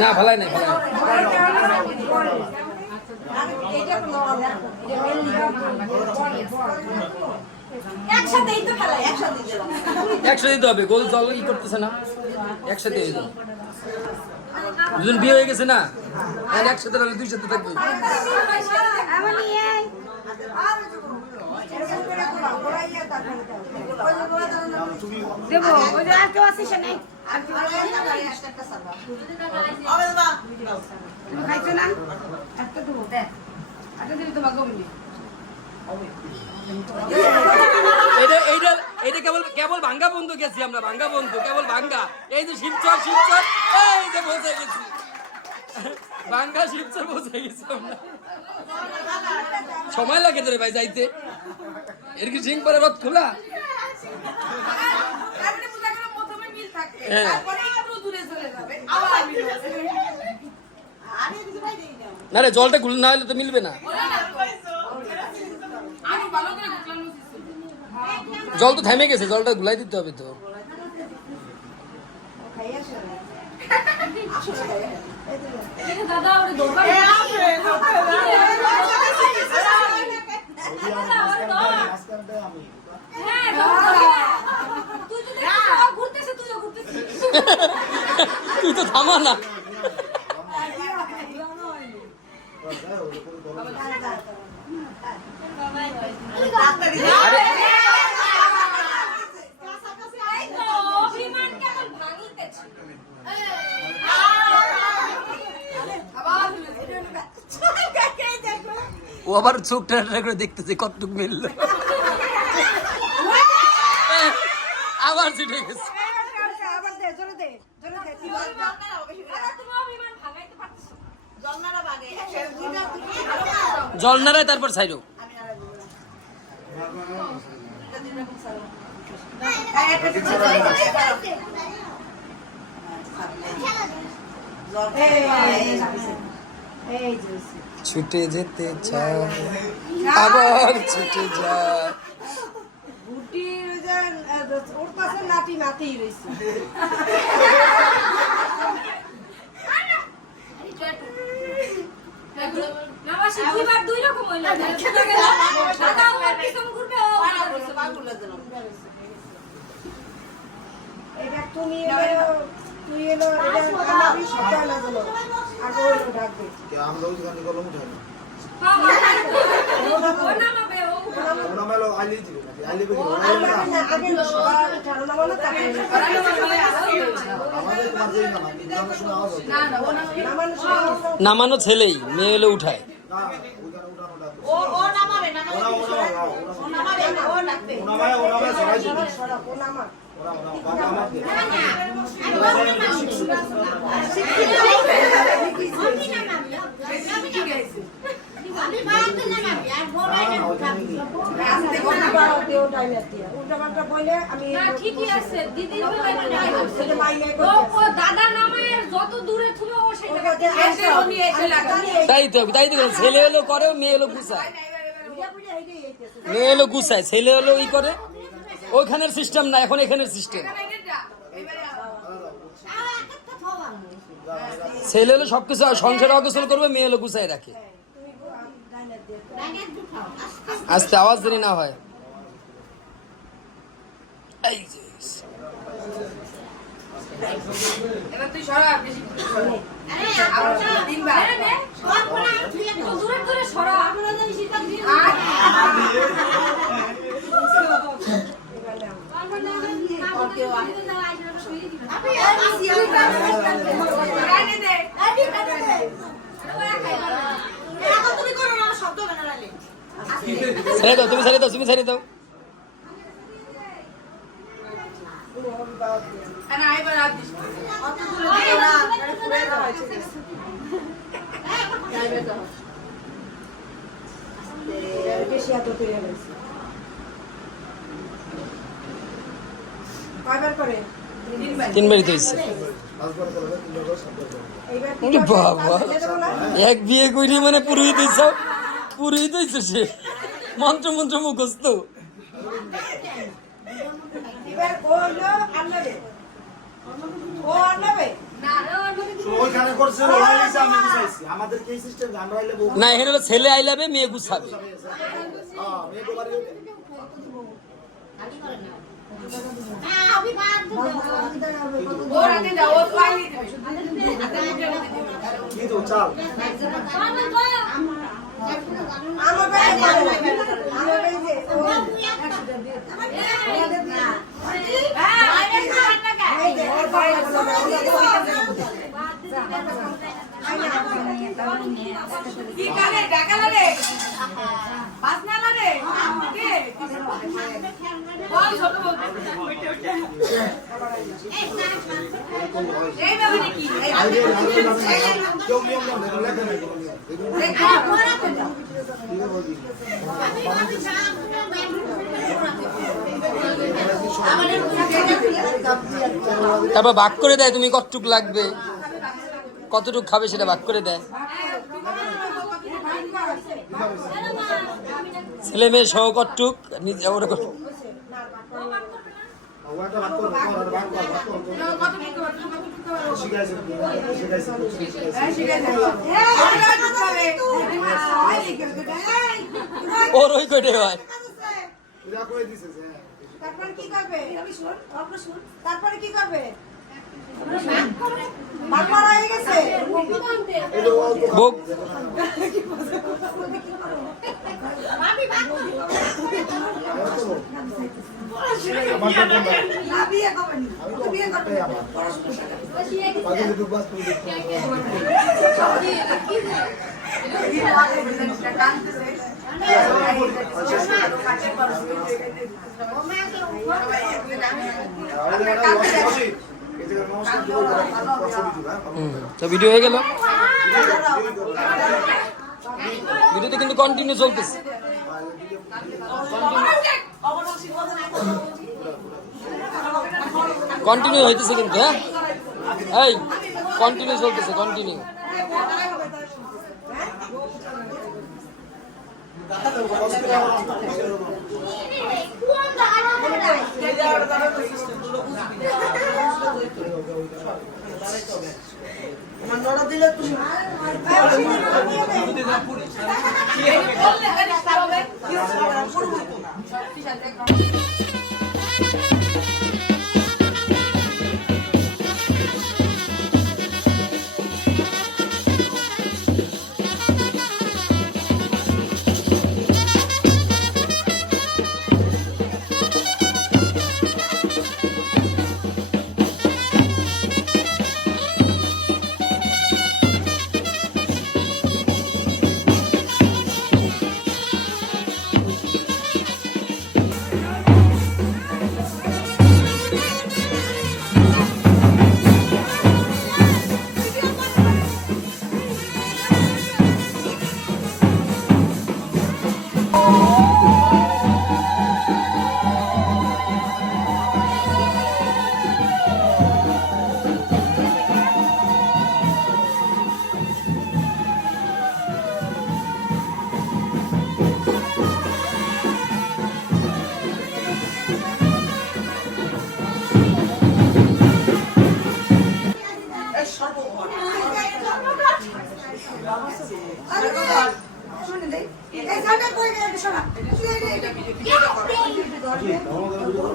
না ভালাই নাই একসাথে দিতে হবে গোল জল ই করতেছে না একসাথে দুজন বিয়ে হয়ে গেছে না একসাথে হলে দুই সাথে থাকবে দেবো ওই যে আর কেউ আসিস নাই তুমি খাইছো না একটা দেবো একটা দিবি তোমাকে বলি এইটা কেবল ভাঙ্গা বন্ধু গেছি আমরা ভাঙ্গা বন্ধু কেবল ভাঙ্গা এই যে শিবচর এই যে পৌঁছে গেছি ভাঙ্গা শিবচর পৌঁছে গেছি আমরা সময় লাগে তোরে ভাই যাইতে এর কি সিং পরে রথ খোলা না রে জলটা গুল না হলে তো মিলবে না জল তো থেমে গেছে জলটা গুলাই দিতে হবে তো তুই তো থামা না ও আবার চোখ টাটা করে দেখতেছে কতটুকু মিলল আবার ছুটে গেছে জল নাড়ায় তারপর ছাইরো ছুটে যেতে চায় আবার ছুটে যায় ওর পাশে নাতি নাতিই রয়েছে দুই রকম হইল এটা তুমি তুই এলো আমি সবাই লাগলো আর ওই ডাকবে আমরা ওই দোকানে গেলাম উঠাই নামানো ছেলেই মেয়ে এলে উঠায় তাই তো ছেলে এলো করে মেয়ে এলো গুছায় মেয়ে এলো গুছায় ছেলে এলো ই করে ওইখানের সিস্টেম না এখন এখানের সিস্টেম ছেলে হলো সবকিছু সংসারে অগোছল করবে মেয়ে হলো গুছাই রাখে আস্তে আওয়াজ দেরি না হয় এবার তুই সরা বেশি দূরে দূরে সরা ছেড়ে দাও তুমি ছেড়ে দাও তুমি ছেড়ে দাও তিনবারই তো ইচ্ছে বাবা এক বিয়ে করি মানে পুরোহিত পুরোহিত সে মন্ত্র মন্ত্র মুখস্থ এবার ও হলো আনবে ও আনবে ওইখানে করছে ওরাই লিখছে, আমি বুঝাইছি আমাদের কি সিস্টেম আমরা আইলে বউ না এখানে হলো ছেলে আইলাবে মেয়ে গুছাবে। হ্যাঁ মেয়ে তো বাড়ি কি তো চাল আমার বাড়ি আমার বাড়ি যে কি কালে ডাকালা রে বাসনালা রে কে বল ছোট বল এই বাবা নাকি কেউ নিয়ম না লেখা নেই তারপর ভাগ করে দেয় তুমি কতটুক লাগবে কতটুক খাবে সেটা ভাগ করে দেয়। ছেলে মেয়ে সহ কতটুক নিজে ওরকম ওটা বাদ কর আর বাদ কর শিখাইছে ওর ওই কটে হয়। এরা কই দিছে যে তারপরে কি করবে তারপরে কি করবে ভাগ করা হয়ে গেছে এই যে ওয়াও তো ভোগ না বিয়ে করবে না তুই বিয়ে করবে আগে তো বাস করে তো ভিডিও হয়ে গেল, ভিডিওতে কিন্তু কন্টিনিউ চলতেছে। কন্টিনিউ হইতেছে কিন্তু, হ্যাঁ এই কন্টিনিউ চলতেছে কন্টিনিউ।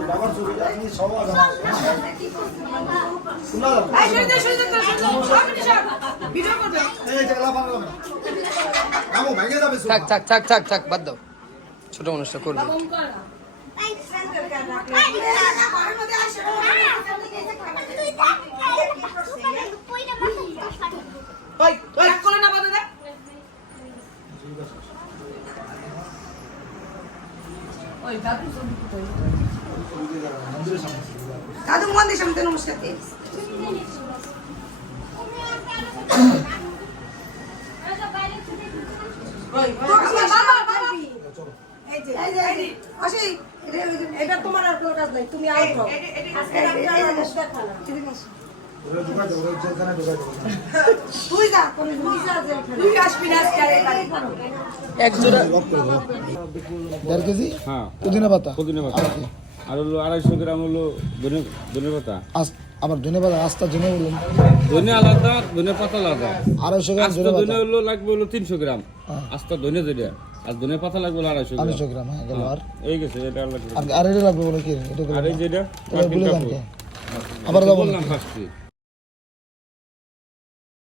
বাবার ছবি আপনি সবাই শোনা এই জায়গা লাফানো যাবে না আমো ভেঙে যাবে থাক থাক থাক থাক থাক বাদ দাও, ছোট মানুষটা করবে। দাদু মন্দির সামনে নমস্কার দিয়ে এটা তোমার আর কোনো কাজ নাই, তুমি আউট হও। ওরে ঢুকাই দাও ওরে যেখানে ঢুকাই দাও তুই যা কোন তুই যা তুই আসবি না আজকে এক জোড়া 1.5 কেজি হ্যাঁ পুদিনা পাতা আর হলো 250 গ্রাম হলো ধনে পাতা। আবার ধনে পাতা আস্তা ধনে বলুন ধনে আলাদা, ধনে পাতা আলাদা। 250 গ্রাম আস্তা ধনে হলো লাগবে হলো 300 গ্রাম। আস্তা ধনে যেটা, আর ধনে পাতা লাগবে হলো 250 গ্রাম। 250 গ্রাম, হ্যাঁ গেল। আর এই গেছে, এটা লাগবে। আর এটা লাগবে বলে কি এটা আর এই যেটা বলে জানতে আবার দাও বললাম ফার্স্টে।